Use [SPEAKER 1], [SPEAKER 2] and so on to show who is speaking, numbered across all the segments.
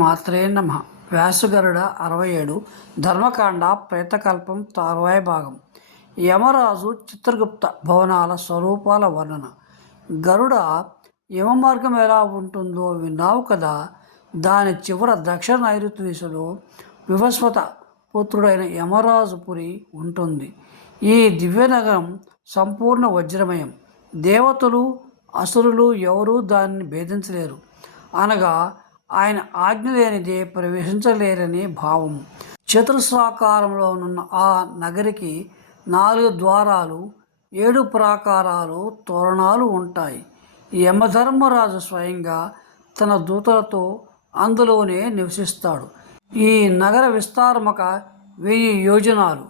[SPEAKER 1] శ్రీమాత్రే నమ. వ్యాసగరుడ అరవై ఏడు. ధర్మకాండ ప్రేతకల్పం తారవాయ భాగం. యమరాజు చిత్రగుప్త భవనాల స్వరూపాల వర్ణన. గరుడ యమమార్గం ఎలా ఉంటుందో విన్నావు కదా? దాని చివర దక్షిణ నైరుతి దిశలో వివస్వత పుత్రుడైన యమరాజుపురి ఉంటుంది. ఈ దివ్యనగరం సంపూర్ణ వజ్రమయం. దేవతలు అసురులు ఎవరూ దాన్ని భేదించలేరు. అనగా ఆయన ఆజ్ఞ లేనిదే ప్రవేశించలేరని భావం. చతురస్రాకారంలో ఉన్న ఆ నగరికి నాలుగు ద్వారాలు ఏడు ప్రాకారాలు తోరణాలు ఉంటాయి. యమధర్మరాజు స్వయంగా తన దూతలతో అందులోనే నివసిస్తాడు. ఈ నగర విస్తారమక వెయ్యి యోజనాలు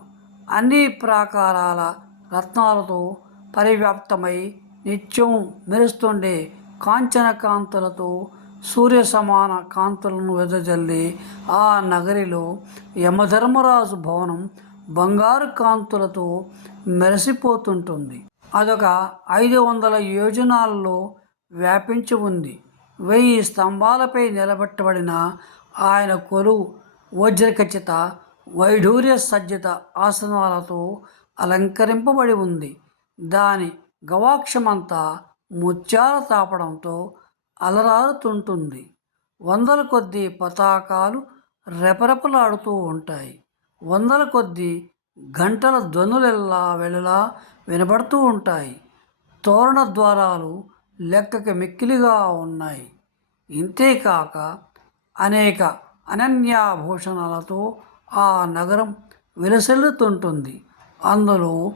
[SPEAKER 1] అన్ని ప్రాకారాల రత్నాలతో పరివ్యాప్తమై నిత్యం మెరుస్తుండే కాంచన కాంతులతో సూర్య సమాన కాంతులను వెదజల్లి ఆ నగరిలో యమధర్మరాజు భవనం బంగారు కాంతులతో మెరిసిపోతుంటుంది. అదొక ఐదు వందల యోజనాల్లో వ్యాపించి ఉంది. వెయ్యి స్తంభాలపై నిలబెట్టబడిన ఆయన కొలువు వజ్రఖచ్చిత వైఢూర్య సజ్జిత ఆసనాలతో అలంకరింపబడి ఉంది. దాని గవాక్షమంతా ముత్యాల తాపడంతో అలరారుతుంటుంది. వందల కొద్దీ పతాకాలు రెపరెపలాడుతూ ఉంటాయి. వందల కొద్దీ గంటల ధ్వనులెల్లా వెళ్ళలా వినబడుతూ ఉంటాయి. తోరణ ద్వారాలు లెక్కకి మిక్కిలిగా ఉన్నాయి. ఇంతేకాక అనేక అనన్యాభూషణాలతో ఆ నగరం విలసిల్లుతుంటుంది. అందులో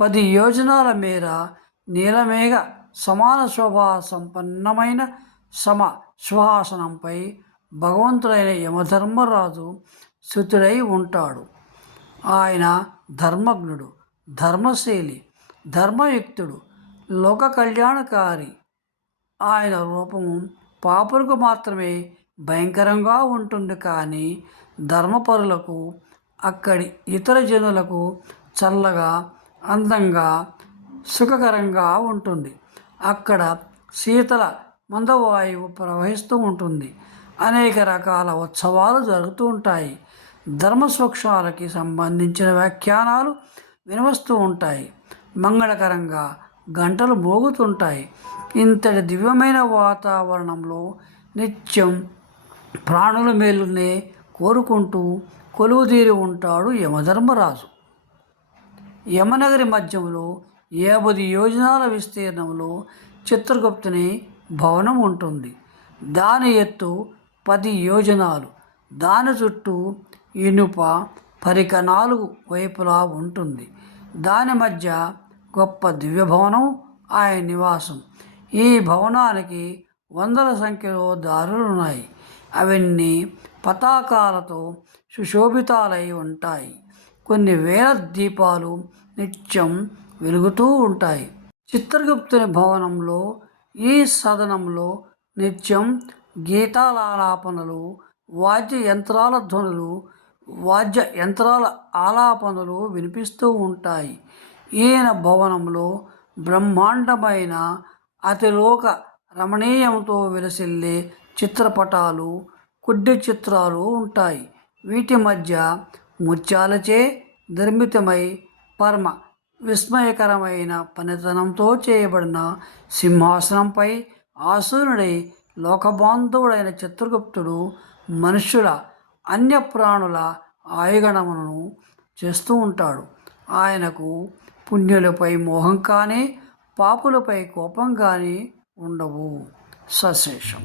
[SPEAKER 1] పది యోజనాల మేర నీలమేఘ సమాన శోభా సంపన్నమైన సమ సుహాసనంపై భగవంతుడైన యమధర్మరాజు స్థుతుడై ఉంటాడు. ఆయన ధర్మజ్ఞుడు ధర్మశీలి ధర్మయుక్తుడు లోక కళ్యాణకారి. ఆయన రూపము పాపులకు మాత్రమే భయంకరంగా ఉంటుంది కానీ ధర్మపరులకు అక్కడి ఇతర జనులకు చల్లగా అందంగా సుఖకరంగా ఉంటుంది. అక్కడ శీతల మందవాయువు ప్రవహిస్తూ ఉంటుంది. అనేక రకాల ఉత్సవాలు జరుగుతూ ఉంటాయి. ధర్మసూక్ష్మాలకి సంబంధించిన వ్యాఖ్యానాలు వినవస్తూ ఉంటాయి. మంగళకరంగా గంటలు మోగుతుంటాయి. ఇంతటి దివ్యమైన వాతావరణంలో నిత్యం ప్రాణుల మేలునే కోరుకుంటూ కొలువుదీరి ఉంటాడు యమధర్మరాజు. యమనగరి మధ్యంలో యాభై యోజనాల విస్తీర్ణంలో చిత్రగుప్తుని భవనం ఉంటుంది. దాని ఎత్తు పది యోజనాలు. దాని చుట్టూ ఇనుప పరిక నాలుగు వైపులా ఉంటుంది. దాని మధ్య గొప్ప దివ్య భవనం ఆయన నివాసం. ఈ భవనానికి వందల సంఖ్యలో దారులు ఉన్నాయి అవన్నీ పతాకాలతో సుశోభితాలై ఉంటాయి. కొన్ని వేల దీపాలు నిత్యం వెలుగుతూ ఉంటాయి. చిత్రగుప్తుని భవనంలో ఈ సదనంలో నిత్యం గీతాలాలాపనలు వాద్య యంత్రాల ధ్వనులు వాద్య యంత్రాల ఆలాపనలు వినిపిస్తూ ఉంటాయి. ఈయన భవనంలో బ్రహ్మాండమైన అతిలోక రమణీయంతో విలసిల్లే చిత్రపటాలు కుడ్డి చిత్రాలు ఉంటాయి. వీటి మధ్య ముత్యాలచే నిర్మితమై పరమ విస్మయకరమైన పనితనంతో చేయబడిన సింహాసనంపై ఆసూనుడై లోకబాంధవుడైన చిత్రగుప్తుడు మనుష్యుల అన్య ప్రాణుల ఆయుగణమును చేస్తూ ఉంటాడు. ఆయనకు పుణ్యులపై మోహం కానీ పాపులపై కోపం కానీ ఉండవు. సశేషం.